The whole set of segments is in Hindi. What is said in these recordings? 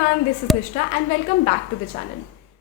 Everyone, this is Nishtha and welcome back to the channel.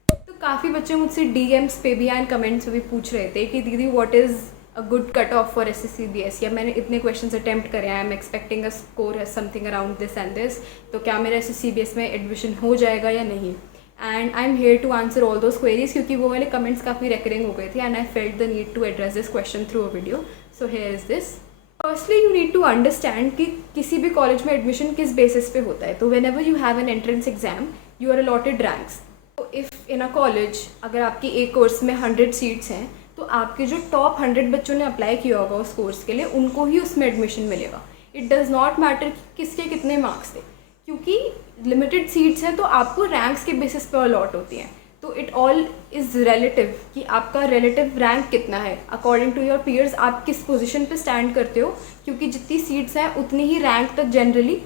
तो काफ़ी बच्चे मुझसे डीएम्स पे भी एंड कमेंट्स में भी पूछ रहे थे कि दीदी what is a good cut off for SSCBS, या मैंने इतने क्वेश्चंस अटेम्प्ट करे हैं, I am expecting a score something around this and this, तो क्या मेरा SSCBS में एडमिशन हो जाएगा या नहीं। And I am here to answer all those queries, क्योंकि वो वाले कमेंट्स काफ़ी रेकरिंग हो गए थे and I felt the need to address this question through a video. So here is this. Firstly you need to understand कि किसी भी कॉलेज में एडमिशन किस बेसिस पे होता है। तो whenever you have an entrance exam you are allotted ranks. तो इफ़ इन अ कॉलेज अगर आपकी एक कोर्स में 100 सीट्स हैं तो आपके जो टॉप 100 बच्चों ने अप्लाई किया होगा उस कोर्स के लिए उनको ही उसमें एडमिशन मिलेगा। इट डज़ नॉट मैटर किसके कितने मार्क्स थे, क्योंकि लिमिटेड सीट्स हैं तो आपको रैंक्स के बेसिस पे अलॉट होती हैं। तो इट ऑल इज़ रिलेटिव कि आपका रिलेटिव रैंक कितना है अकॉर्डिंग टू योर पीयर्स, आप किस पोजीशन पे स्टैंड करते हो, क्योंकि जितनी सीट्स हैं उतनी ही रैंक तक जनरली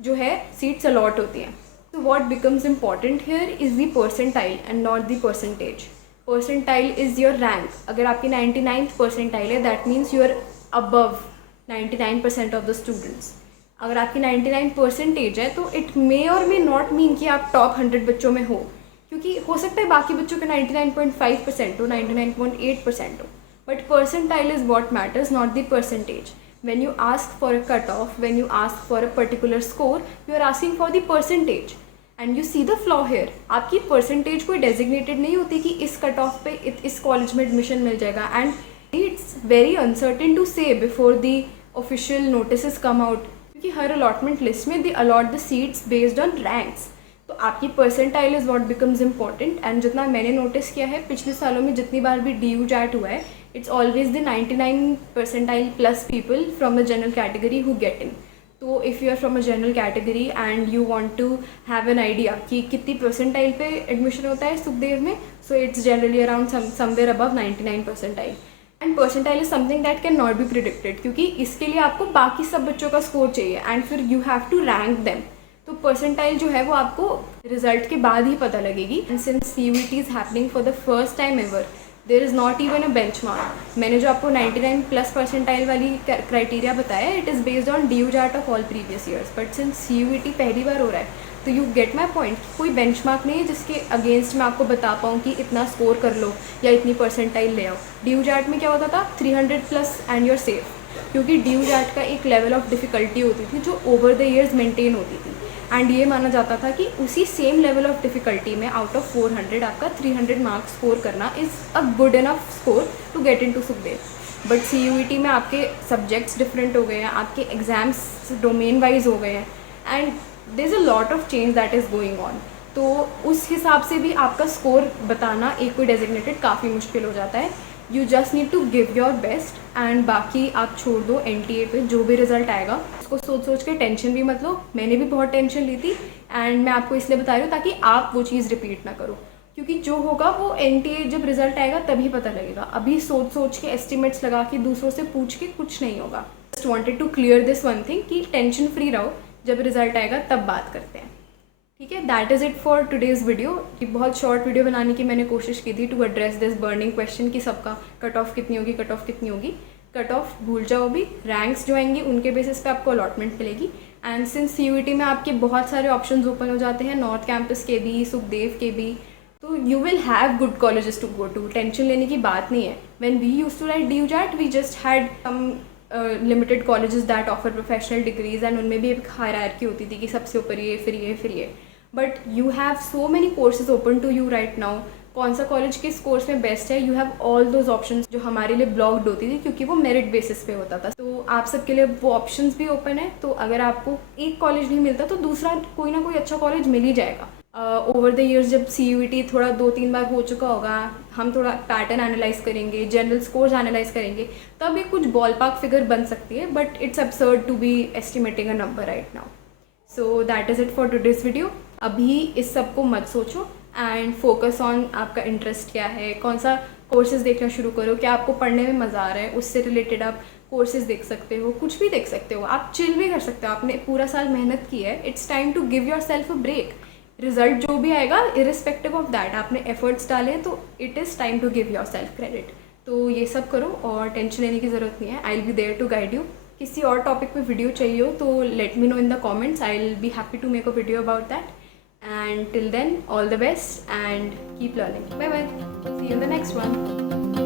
जो है सीट्स अलॉट होती हैं। तो what becomes important here is the percentile and not the percentage. Percentile is your rank. अगर आपकी 99th परसेंटाइल है that means you are above 99% of the students. अगर आपकी 99 परसेंटेज है तो इट मे और मे नॉट मीन कि आप टॉप 100 बच्चों में हो, क्योंकि हो सकता है बाकी बच्चों के 99.5% हो, 99.8% हो, but percentile is what matters, not the percentage. when you ask for a cutoff, when you ask for a particular score, you are asking for the percentage and you see the flaw here। आपकी परसेंटेज कोई डेजिग्नेटेड नहीं होती कि इस कट ऑफ पे इस कॉलेज में एडमिशन मिल जाएगा, and it's very uncertain to say before the official notice come out, क्योंकि हर अलॉटमेंट लिस्ट में they allot the seats based on ranks. तो आपकी percentile is what becomes important. And जितना मैंने नोटिस किया है पिछले सालों में जितनी बार भी DU JAT हुआ है, it's always the 99 percentile plus people from the general category who get in। तो if you are from a general category and you want to have an idea कि कितनी परसेंटाइल पे एडमिशन होता है सुखदेव में, so it's generally around somewhere above 99 percentile। and percentile is something that can not be predicted, क्योंकि इसके लिए आपको बाकी सब बच्चों का स्कोर चाहिए एंड फिर you have to rank them। तो परसेंटाइल जो है वो आपको रिजल्ट के बाद ही पता लगेगी। And since CUET is happening for the first time ever, there is not even a benchmark. मैंने जो आपको 99 प्लस परसेंटाइल वाली क्राइटेरिया बताया, it is based on DU JAT of all previous years, but since CUET पहली बार हो रहा है तो यू गेट माई पॉइंट। कोई बेंचमार्क नहीं है जिसके अगेंस्ट मैं आपको बता पाऊँ कि इतना स्कोर कर लो या इतनी परसेंटाइल ले आओ। DU JAT में क्या होता था 300 प्लस एंड यूर सेफ, क्योंकि DU JAT का एक लेवल ऑफ डिफ़िकल्टी होती थी जो ओवर द ईयर्स मेंटेन होती थी, एंड ये माना जाता था कि उसी सेम लेवल ऑफ डिफ़िकल्टी में आउट ऑफ 400 आपका 300 मार्क्स स्कोर करना is a good enough score to get into Sukhdev. But CUET में आपके सब्जेक्ट्स डिफरेंट हो गए हैं, आपके एग्ज़ाम्स डोमेन वाइज हो गए हैं, and there is a lot of change that is going on. तो उस हिसाब से भी आपका स्कोर बताना एक कोई डेजिग्नेटेड काफ़ी मुश्किल हो जाता है। You just need to give your best एंड बाकी आप छोड़ दो NTA पे, जो भी रिजल्ट आएगा उसको सोच सोच के टेंशन भी मत लो। मैंने भी बहुत टेंशन ली थी एंड मैं आपको इसलिए बता रही हूँ ताकि आप वो चीज़ रिपीट ना करो, क्योंकि जो होगा वो NTA जब रिजल्ट आएगा तभी पता लगेगा। अभी सोच सोच के एस्टिमेट्स लगा के दूसरों से पूछ के कुछ नहीं होगा। Just wanted to clear this one thing कि टेंशन फ्री रहो, जब रिजल्ट आएगा तब बात करते हैं, ठीक है। That is it for today's video. बहुत शॉर्ट वीडियो बनाने की मैंने कोशिश की थी to address this burning question कि सबका कट ऑफ कितनी होगी, कट ऑफ कितनी होगी। कट ऑफ भूल जाओ, भी रैंक्स जो आएंगी उनके बेसिस पे आपको अलॉटमेंट मिलेगी। एंड सिंस CUET में आपके बहुत सारे ऑप्शंस ओपन हो जाते हैं, नॉर्थ कैंपस के भी, सुखदेव के भी, तो you will have good colleges to go to. Tension लेने की बात नहीं है। When we used to write DU JAT we just had some limited colleges that offer professional degrees, and उनमें भी एक हायरार्की होती थी कि सबसे ऊपर ये फिर ये फिर ये। But you have so many courses open to you right now. कौन सा कॉलेज किस कोर्स में बेस्ट है, you have all those options जो हमारे लिए ब्लॉक्ड होती थी क्योंकि वो मेरिट बेसिस पे होता था। तो आप सबके लिए वो ऑप्शंस भी ओपन है। तो अगर आपको एक कॉलेज नहीं मिलता तो दूसरा कोई ना कोई अच्छा कॉलेज मिल ही जाएगा। ओवर द ईयर्स जब CUET थोड़ा 2-3 बार हो चुका होगा, हम थोड़ा पैटर्न एनालाइज करेंगे, जनरल स्कोर्स एनालाइज करेंगे, तब एक कुछ बॉल पार्क फिगर बन सकती है, but it's absurd to be estimating a number right now. So that is it for today's video. अभी इस सब को मत सोचो एंड फोकस ऑन आपका इंटरेस्ट क्या है, कौन सा कोर्सेज देखना शुरू करो, क्या आपको पढ़ने में मज़ा आ रहा है, उससे रिलेटेड आप कोर्सेज देख सकते हो, कुछ भी देख सकते हो, आप चिल भी कर सकते हो। आपने पूरा साल मेहनत की है, it's time to give yourself a break. Result जो भी आएगा इरिस्पेक्टिव ऑफ दैट, आपने एफर्ट्स डाले तो it is time to give yourself credit. तो ये सब करो और टेंशन लेने की ज़रूरत नहीं है। I will be there to guide you. किसी और टॉपिक पे वीडियो चाहिए हो तो let me know in the comments, I will be happy to make a video about that. And till then, all the best and keep learning. Bye bye. See you in the next one.